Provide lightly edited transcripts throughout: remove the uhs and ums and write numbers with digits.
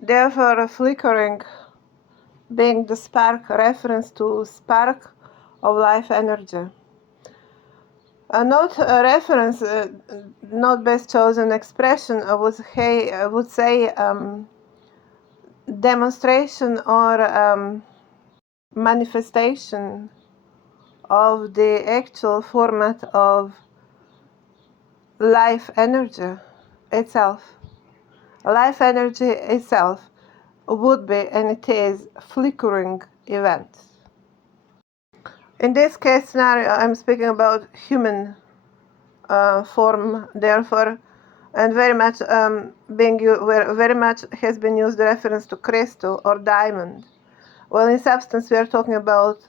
Therefore, flickering being the spark, reference to spark of life energy. Not a reference, not best chosen expression, I would say demonstration or manifestation of the actual format of life energy itself. Life energy itself would be, and it is, flickering event. In this case scenario, I'm speaking about human form, therefore, and very much where very much has been used the reference to crystal or diamond. Well, in substance, we are talking about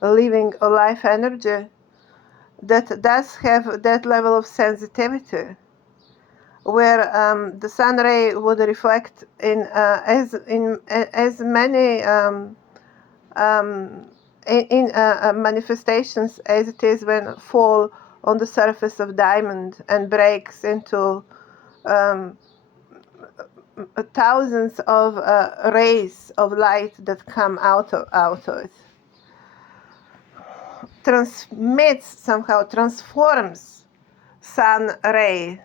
living a life energy that does have that level of sensitivity, where the sun ray would reflect in as many manifestations as it is when fall on the surface of diamond and breaks into thousands of rays of light that come out of it. Transforms sun ray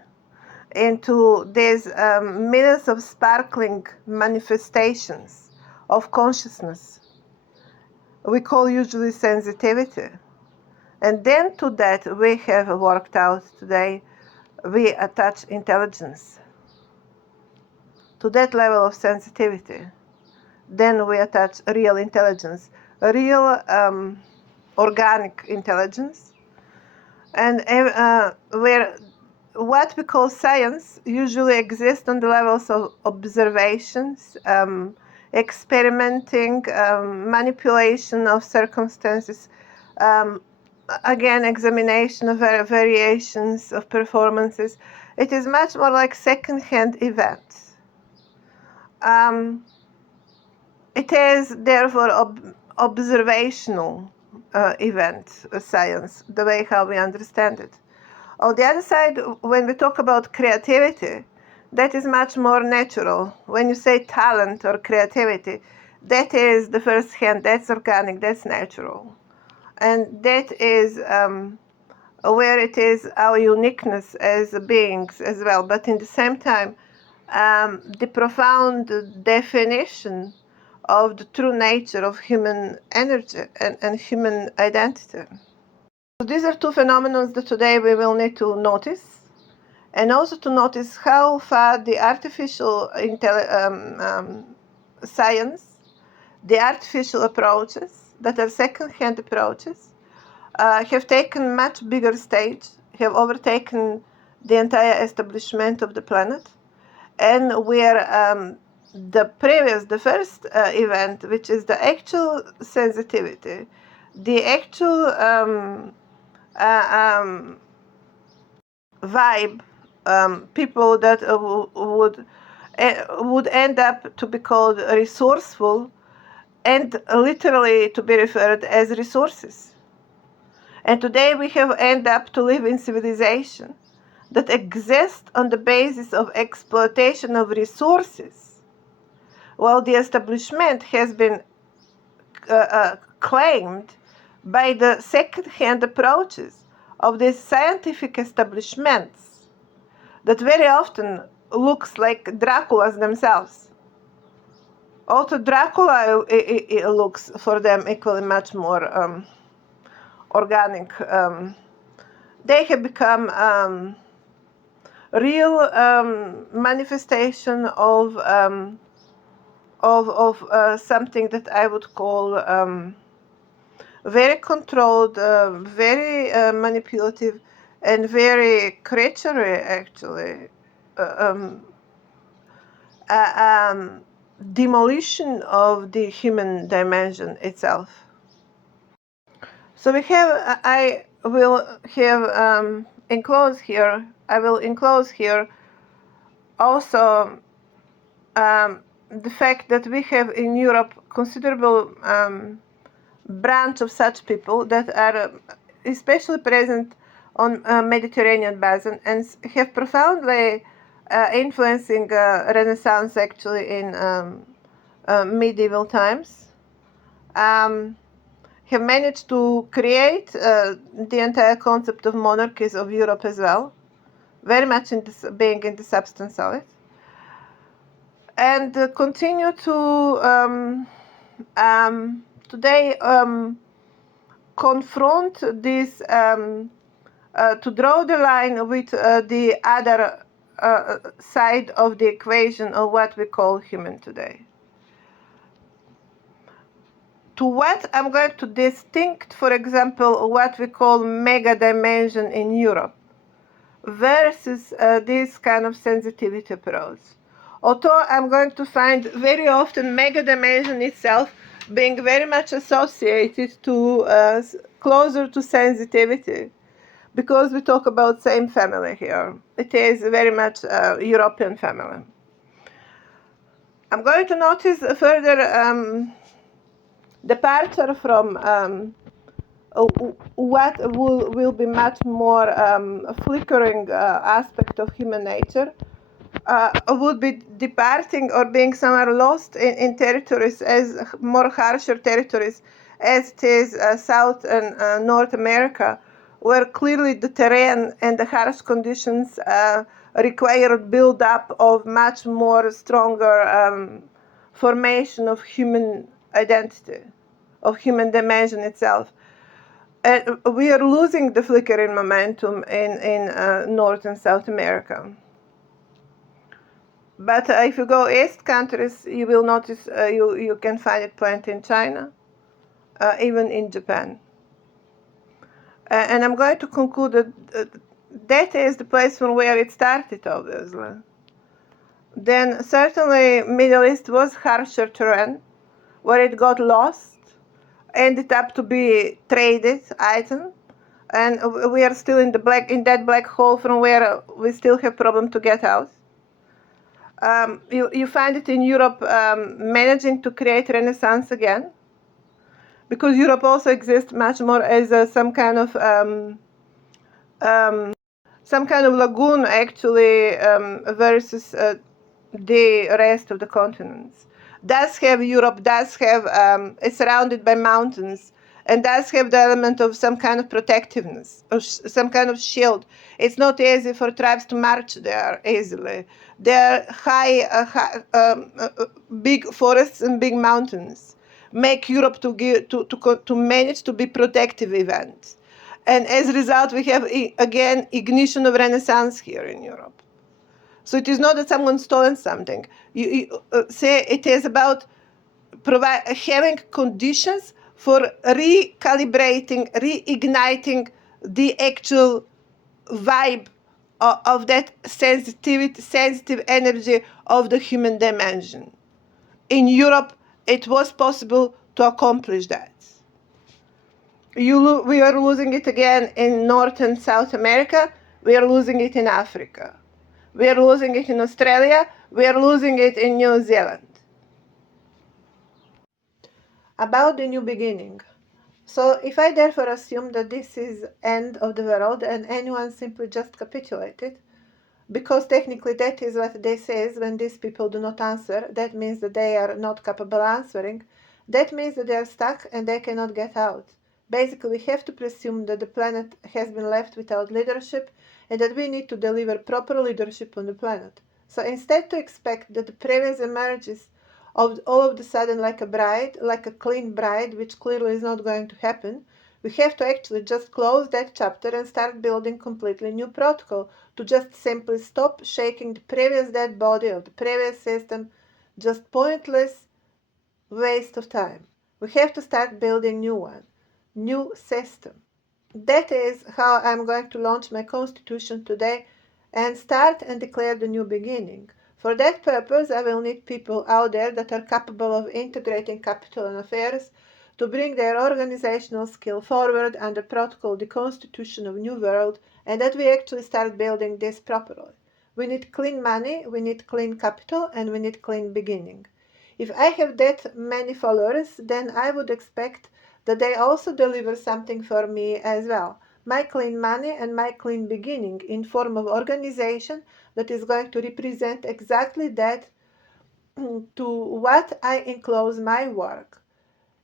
into these millions of sparkling manifestations of consciousness. We call usually sensitivity. And then to that we have worked out today, we attach intelligence. To that level of sensitivity, then we attach real intelligence, real organic intelligence, and where what we call science usually exists on the levels of observations, experimenting, manipulation of circumstances, again, examination of variations of performances. It is much more like second-hand events. It is therefore observational event, science, the way how we understand it. On the other side, when we talk about creativity, that is much more natural. When you say talent or creativity, that is the first hand, that's organic, that's natural. And that is where it is our uniqueness as beings as well. But in the same time, the profound definition of the true nature of human energy and human identity. So these are two phenomena that today we will need to notice, and also to notice how far the artificial science, the artificial approaches that are second-hand approaches, have taken much bigger stage, have overtaken the entire establishment of the planet, and where the first event, which is the actual sensitivity, the actual vibe, people that would end up to be called resourceful and literally to be referred as resources. And today we have ended up to live in civilization that exists on the basis of exploitation of resources, while the establishment has been claimed by the second-hand approaches of these scientific establishments that very often looks like Draculas themselves. Also, Dracula it looks for them equally much more organic. They have become real manifestation of something that I would call very controlled, very manipulative, and very creaturey, actually. Demolition of the human dimension itself. So we have, I will have enclosed here, I will enclose here also the fact that we have in Europe considerable branch of such people that are especially present on Mediterranean basin and have profoundly influencing Renaissance actually in medieval times, have managed to create the entire concept of monarchies of Europe as well, very much in this, being in the substance of it, and continue to today confront this, to draw the line with the other side of the equation of what we call human today. To what I'm going to distinct, for example, what we call mega dimension in Europe versus this kind of sensitivity approach. Although I'm going to find very often mega dimension itself being very much associated to closer to sensitivity, because we talk about same family here. It is very much a European family. I'm going to notice a further departure from what will be much more flickering aspect of human nature, would be departing or being somewhere lost in territories as more harsher territories as it is South and North America, where clearly the terrain and the harsh conditions require build-up of much more stronger formation of human identity, of human dimension itself. And we are losing the flickering momentum in North and South America. But if you go east countries, you will notice you can find it plenty in China, even in Japan. And I'm going to conclude that that is the place from where it started, obviously. Then certainly Middle East was harsher terrain, where it got lost, ended up to be traded item, and we are still in that black hole from where we still have problem to get out. You find it in Europe managing to create Renaissance again, because Europe also exists much more as some kind of lagoon actually versus the rest of the continents. Europe does have it's surrounded by mountains, and does have the element of some kind of protectiveness, or some kind of shield. It's not easy for tribes to march there easily. There are big forests and big mountains make Europe to manage to be protective event. And as a result, we have, again, ignition of Renaissance here in Europe. So it is not that someone stolen something. You say it is about having conditions for recalibrating, reigniting the actual vibe of that sensitive energy of the human dimension. In Europe, it was possible to accomplish that. We are losing it again in North and South America. We are losing it in Africa. We are losing it in Australia. We are losing it in New Zealand. About the new beginning. So if I therefore assume that this is end of the world and anyone simply just capitulated, because technically that is what they say when these people do not answer, that means that they are not capable of answering, that means that they are stuck and they cannot get out. Basically, we have to presume that the planet has been left without leadership and that we need to deliver proper leadership on the planet. So instead to expect that the previous emerges all of a sudden like a bride, like a clean bride, which clearly is not going to happen, we have to actually just close that chapter and start building completely new protocol to just simply stop shaking the previous dead body of the previous system, just pointless waste of time. We have to start building new one, new system. That is how I'm going to launch my constitution today and start and declare the new beginning. For that purpose, I will need people out there that are capable of integrating capital and affairs to bring their organizational skill forward under protocol the constitution of new world, and that we actually start building this properly. We need clean money, we need clean capital, and we need clean beginning. If I have that many followers, then I would expect that they also deliver something for me as well. My clean money and my clean beginning in form of organization, that is going to represent exactly that to what I enclose my work.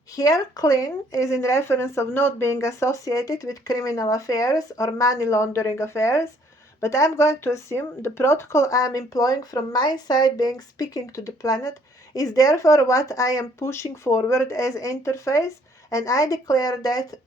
Here, clean is in reference of not being associated with criminal affairs or money laundering affairs, but I'm going to assume the protocol I'm employing from my side being speaking to the planet is therefore what I am pushing forward as interface, and I declare that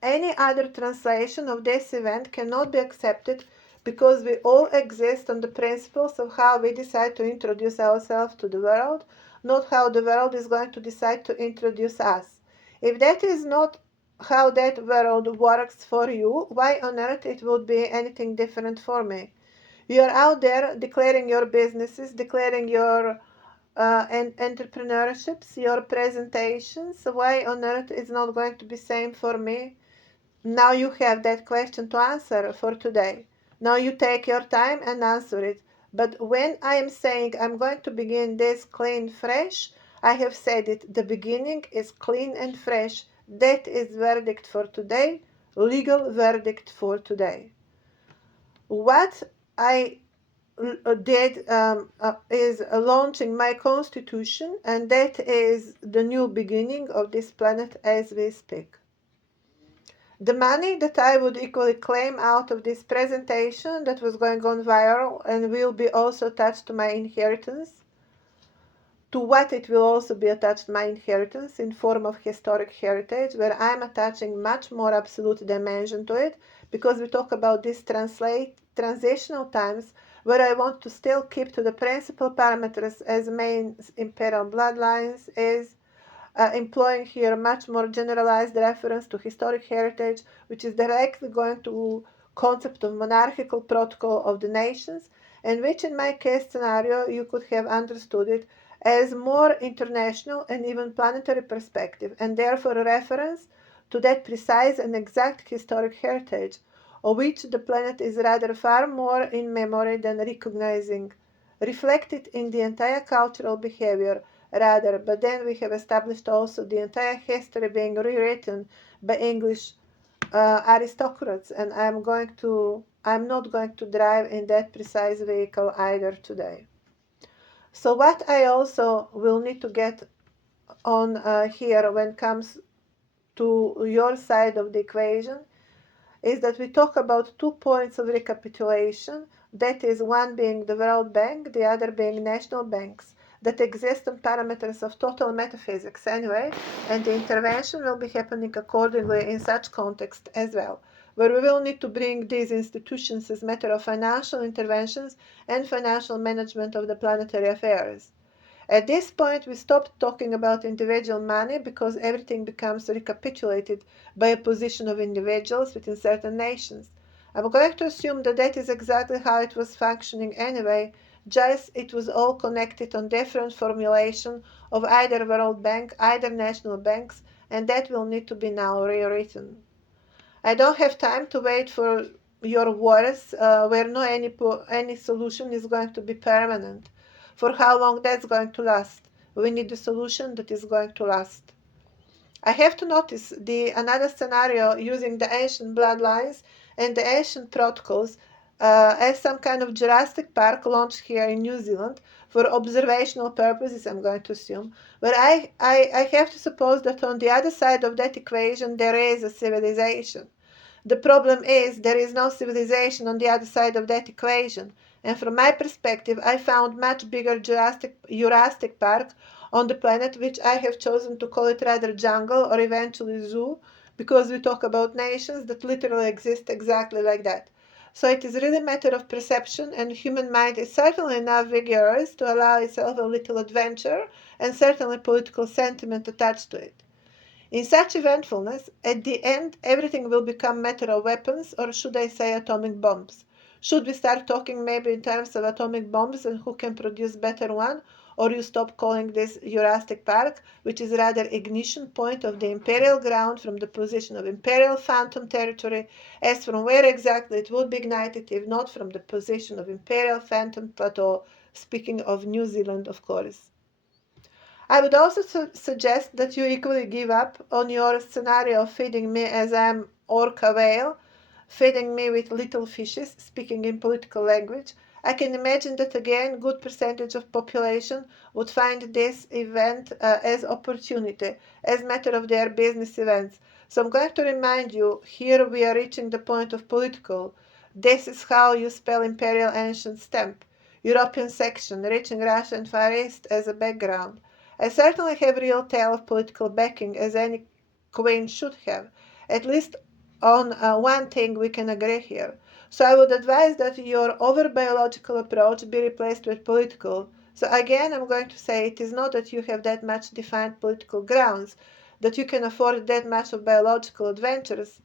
any other translation of this event cannot be accepted because we all exist on the principles of how we decide to introduce ourselves to the world, not how the world is going to decide to introduce us. If that is not how that world works for you, why on earth it would be anything different for me? You are out there declaring your businesses, declaring your and entrepreneurships, your presentations. Why on earth is not going to be same for me? Now you have that question to answer for today. Now you take your time and answer it. But when I am saying I'm going to begin this clean, fresh, I have said it. The beginning is clean and fresh. That is verdict for today, legal verdict for today. What I did is launching my constitution, and that is the new beginning of this planet as we speak. The money that I would equally claim out of this presentation that was going on viral and will be also attached to my inheritance, to what it will also be attached my inheritance in form of historic heritage, where I'm attaching much more absolute dimension to it, because we talk about these transitional times where I want to still keep to the principal parameters as main imperial bloodlines is employing here much more generalized reference to historic heritage, which is directly going to concept of monarchical protocol of the nations, and which in my case scenario you could have understood it as more international and even planetary perspective, and therefore a reference to that precise and exact historic heritage, of which the planet is rather far more in memory than recognizing, reflected in the entire cultural behavior rather, but then we have established also the entire history being rewritten by English aristocrats, and I'm not going to drive in that precise vehicle either today. So what I also will need to get on here when it comes to your side of the equation is that we talk about 2 points of recapitulation, that is, one being the World Bank, the other being national banks, that exist on parameters of total metaphysics anyway, and the intervention will be happening accordingly in such context as well, where we will need to bring these institutions as matter of financial interventions and financial management of the planetary affairs. At this point, we stopped talking about individual money because everything becomes recapitulated by a position of individuals within certain nations. I'm going to assume that that is exactly how it was functioning anyway, just it was all connected on different formulation of either World Bank, either national banks, and that will need to be now rewritten. I don't have time to wait for your wars where no any solution is going to be permanent. For how long that's going to last? We need a solution that is going to last. I have to notice the another scenario using the ancient bloodlines and the ancient protocols as some kind of Jurassic Park launched here in New Zealand for observational purposes, I'm going to assume. But I have to suppose that on the other side of that equation there is a civilization. The problem is there is no civilization on the other side of that equation, and from my perspective I found much bigger Jurassic Park on the planet, which I have chosen to call it rather jungle or eventually zoo, because we talk about nations that literally exist exactly like that. So it is really a matter of perception, and human mind is certainly enough vigorous to allow itself a little adventure and certainly political sentiment attached to it. In such eventfulness, at the end, everything will become matter of weapons, or should I say atomic bombs. Should we start talking maybe in terms of atomic bombs and who can produce better one, or you stop calling this Jurassic Park, which is rather ignition point of the imperial ground from the position of imperial phantom territory, as from where exactly it would be ignited, if not from the position of imperial phantom plateau, speaking of New Zealand, of course. I would also suggest that you equally give up on your scenario of feeding me as I am orca whale, feeding me with little fishes, speaking in political language, I can imagine that again good percentage of population would find this event as opportunity, as matter of their business events. So I'm going to remind you, here we are reaching the point of political. This is how you spell imperial ancient stamp. European section, reaching Russia and Far East as a background. I certainly have real tale of political backing, as any queen should have. At least on one thing we can agree here. So I would advise that your over-biological approach be replaced with political. So again, I'm going to say it is not that you have that much defined political grounds, that you can afford that much of biological adventures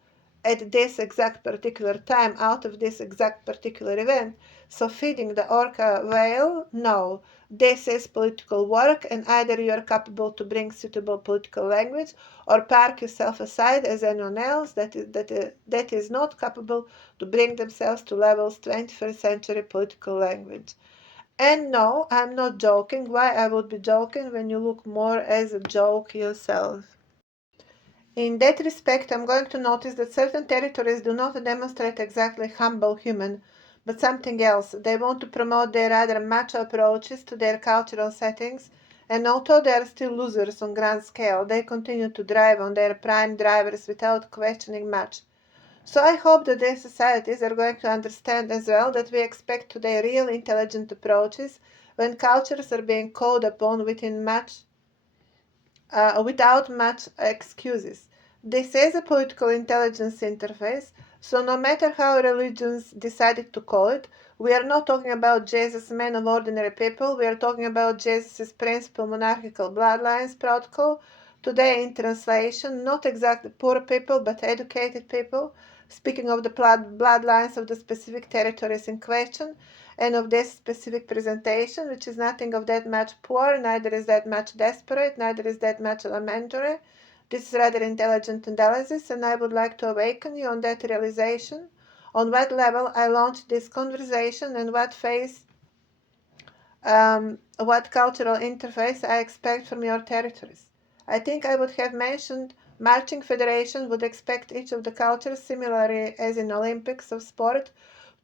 at this exact particular time out of this exact particular event. So feeding the orca whale, no. This is political work, and either you are capable to bring suitable political language or park yourself aside as anyone else that is not capable to bring themselves to levels 21st century political language. And no, I'm not joking. Why I would be joking when you look more as a joke yourself? In that respect, I'm going to notice that certain territories do not demonstrate exactly humble human, but something else. They want to promote their rather macho approaches to their cultural settings, and although they are still losers on grand scale, they continue to drive on their prime drivers without questioning much. So I hope that their societies are going to understand as well that we expect today real intelligent approaches when cultures are being called upon without much excuses. This is a political intelligence interface, so no matter how religions decided to call it, we are not talking about Jesus, man of ordinary people, we are talking about Jesus' principal monarchical bloodlines protocol. Today, in translation, not exactly poor people, but educated people, speaking of the bloodlines of the specific territories in question, and of this specific presentation, which is nothing of that much poor, neither is that much desperate, neither is that much elementary. This is rather intelligent analysis, and I would like to awaken you on that realization, on what level I launched this conversation and what cultural interface I expect from your territories. I think I would have mentioned marching federation would expect each of the cultures, similarly as in Olympics of sport,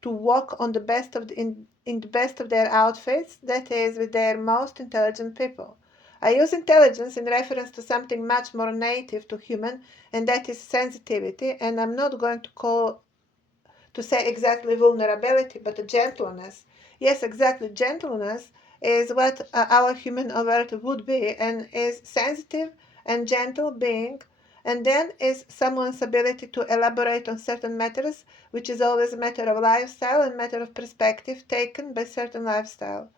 to walk on the best of in the best of their outfits, that is, with their most intelligent people. I use intelligence in reference to something much more native to human, and that is sensitivity, and I'm not going to say exactly vulnerability, but gentleness. Yes, exactly, gentleness is what our human overt would be, and is sensitive and gentle being, and then is someone's ability to elaborate on certain matters, which is always a matter of lifestyle and matter of perspective taken by certain lifestyle.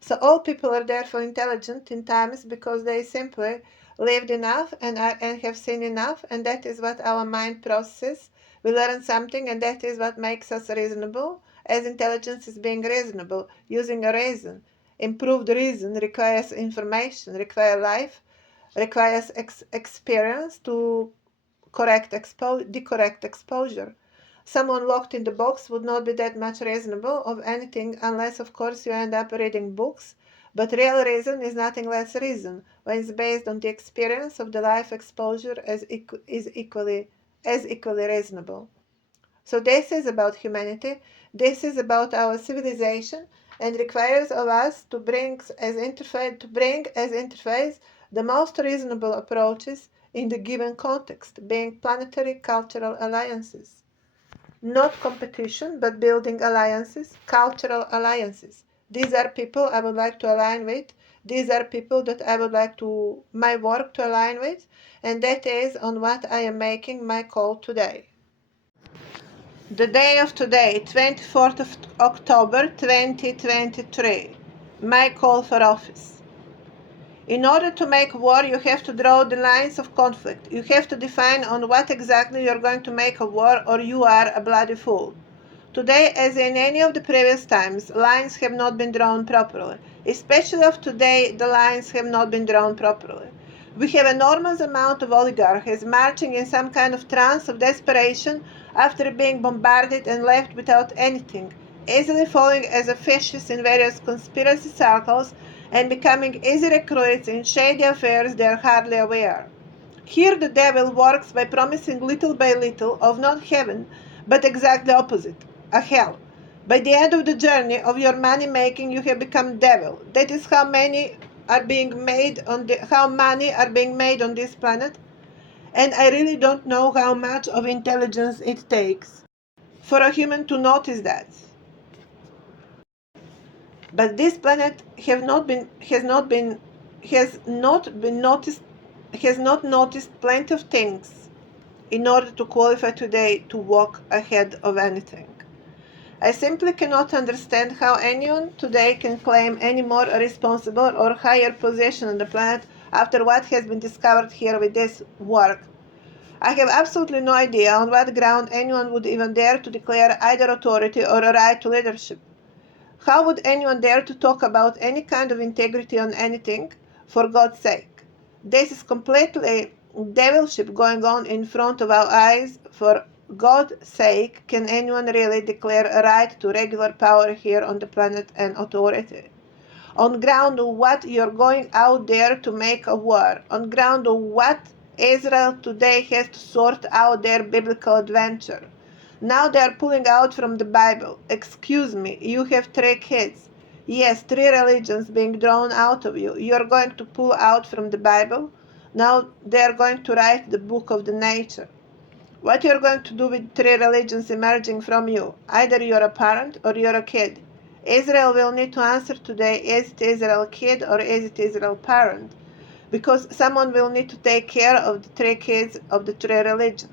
So all people are therefore intelligent in times because they simply lived enough and have seen enough, and that is what our mind processes. We learn something, and that is what makes us reasonable, as intelligence is being reasonable, using a reason. Improved reason requires information, requires life, requires experience to the correct exposure. Someone locked in the box would not be that much reasonable of anything unless, of course, you end up reading books. But real reason is nothing less reason when it's based on the experience of the life exposure as equally reasonable. So this is about humanity. This is about our civilization, and requires of us to bring as interface the most reasonable approaches in the given context, being planetary cultural alliances. Not competition, but building alliances, cultural alliances. These are people I would like to align with. These are people that I would like my work to align with, and that is on what I am making my call today. The day of today, 24th of October 2023. My call for office. In order to make war, you have to draw the lines of conflict. You have to define on what exactly you're going to make a war, or you are a bloody fool. Today, as in any of the previous times, lines have not been drawn properly. Especially of today, the lines have not been drawn properly. We have enormous amount of oligarchs marching in some kind of trance of desperation after being bombarded and left without anything, easily falling as a fishes in various conspiracy circles and becoming easy recruits in shady affairs they are hardly aware. Here the devil works by promising little by little of not heaven, but exactly opposite, a hell. By the end of the journey of your money making, you have become devil. That is how many are being made how money are being made on this planet. And I really don't know how much of intelligence it takes for a human to notice that. But this planet has not noticed plenty of things in order to qualify today to walk ahead of anything. I simply cannot understand how anyone today can claim any more responsible or higher position on the planet after what has been discovered here with this work. I have absolutely no idea on what ground anyone would even dare to declare either authority or a right to leadership. How would anyone dare to talk about any kind of integrity on anything, for God's sake? This is completely devilship going on in front of our eyes. For God's sake, can anyone really declare a right to regular power here on the planet and authority? On ground of what you're going out there to make a war, on ground of what Israel today has to sort out their biblical adventure. Now they are pulling out from the Bible. Excuse me, you have 3 kids. Yes, 3 religions being drawn out of you. You're going to pull out from the Bible. Now they are going to write the book of the nature. What you're going to do with 3 religions emerging from you? Either you're a parent or you're a kid. Israel will need to answer today, is it Israel kid or is it Israel parent? Because someone will need to take care of the 3 kids of the 3 religions.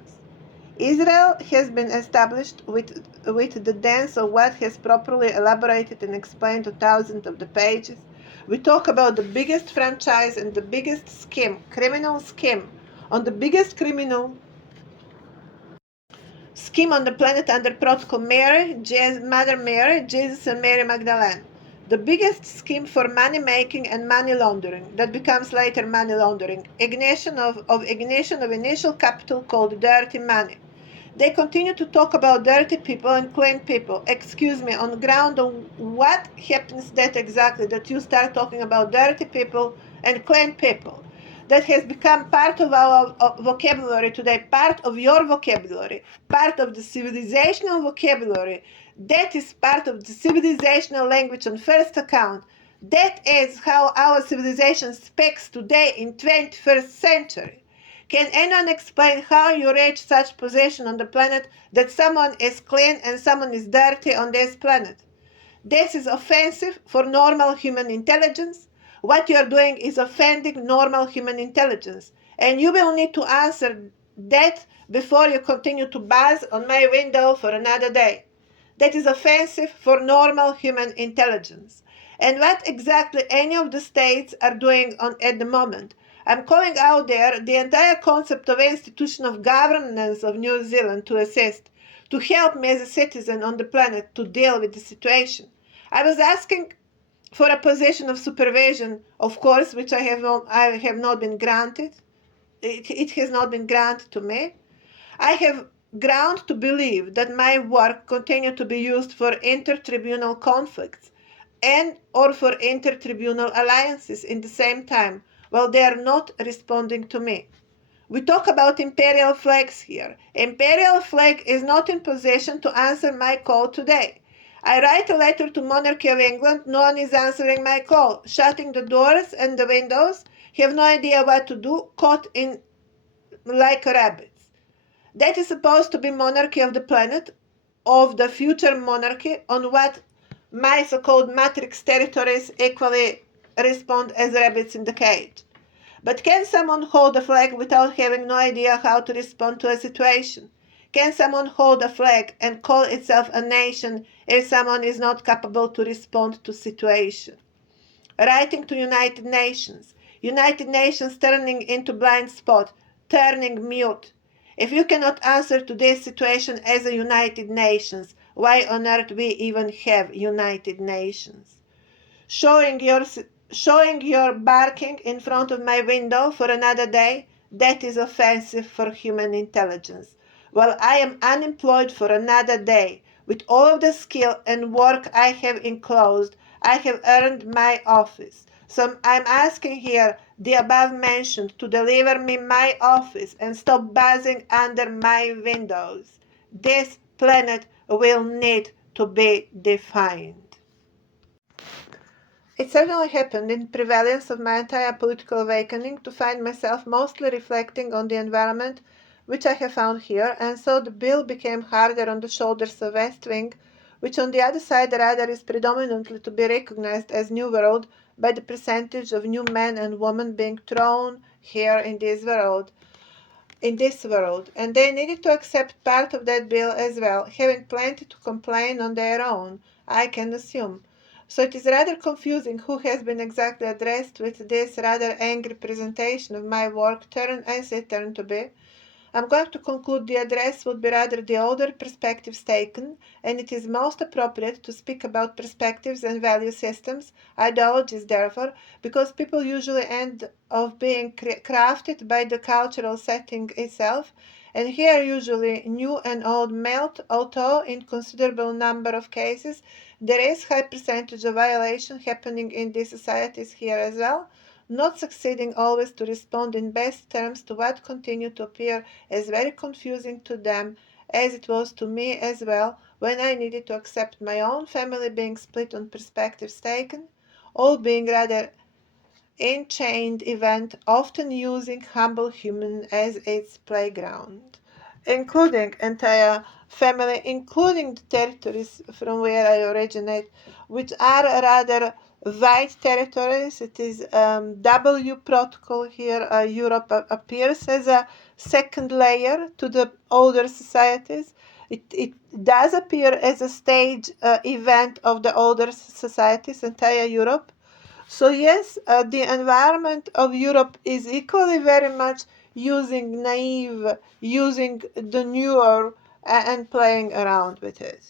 Israel has been established with the dance of what has properly elaborated and explained to thousands of the pages. We talk about the biggest franchise and the biggest scheme, criminal scheme, on the biggest criminal scheme on the planet under Protocol Mary, Mother Mary, Jesus and Mary Magdalene. The biggest scheme for money making and money laundering that becomes later money laundering. Ignition of initial capital called dirty money. They continue to talk about dirty people and clean people. Excuse me, on ground of what happens that exactly that you start talking about dirty people and clean people? That has become part of our vocabulary today, part of your vocabulary, part of the civilizational vocabulary. That is part of the civilizational language on first account. That is how our civilization speaks today in 21st century. Can anyone explain how you reach such position on the planet that someone is clean and someone is dirty on this planet? This is offensive for normal human intelligence. What you are doing is offending normal human intelligence. And you will need to answer that before you continue to buzz on my window for another day. That is offensive for normal human intelligence. And what exactly any of the states are doing at the moment. I'm calling out there the entire concept of institution of governance of New Zealand to assist, to help me as a citizen on the planet to deal with the situation. I was asking for a position of supervision, of course, which I have not been granted. It has not been granted to me. I have ground to believe that my work continue to be used for intertribunal conflicts and or for intertribunal alliances in the same time while they are not responding to me. We talk about imperial flags here. Imperial flag is not in position to answer my call today. I write a letter to Monarchy of England. No one is answering my call. Shutting the doors and the windows. Have no idea what to do. Caught in like rabbits. That is supposed to be monarchy of the planet, of the future monarchy, on what my so-called matrix territories equally respond as rabbits in the cage. But can someone hold a flag without having no idea how to respond to a situation? Can someone hold a flag and call itself a nation if someone is not capable to respond to situation? Writing to United Nations. United Nations turning into blind spot, turning mute. If you cannot answer to this situation as a United Nations, why on earth we even have United Nations? Showing your barking in front of my window for another day, that is offensive for human intelligence. While I am unemployed for another day, with all of the skill and work I have enclosed, I have earned my office. So I'm asking here the above mentioned to deliver me my office and stop buzzing under my windows. This planet will need to be defined. It certainly happened in prevalence of my entire political awakening to find myself mostly reflecting on the environment which I have found here, and so the bill became harder on the shoulders of West Wing, which on the other side rather is predominantly to be recognized as New World by the percentage of new men and women being thrown here in this world, and they needed to accept part of that bill as well, having plenty to complain on their own, I can assume. So it is rather confusing who has been exactly addressed with this rather angry presentation of my work, turn as it turned to be. I'm going to conclude the address would be rather the older perspectives taken, and it is most appropriate to speak about perspectives and value systems, ideologies therefore, because people usually end up being crafted by the cultural setting itself, and here usually new and old melt, although in considerable number of cases there is high percentage of violation happening in these societies here as well, not succeeding always to respond in best terms to what continue to appear as very confusing to them, as it was to me as well when I needed to accept my own family being split on perspectives taken, all being rather enchained event, often using humble human as its playground, including entire family, including the territories from where I originate, which are rather wide territories. It is W protocol here. Europe appears as a second layer to the older societies. It does appear as a stage event of the older societies, entire Europe. So yes, the environment of Europe is equally very much using naive, using the newer, and playing around with it.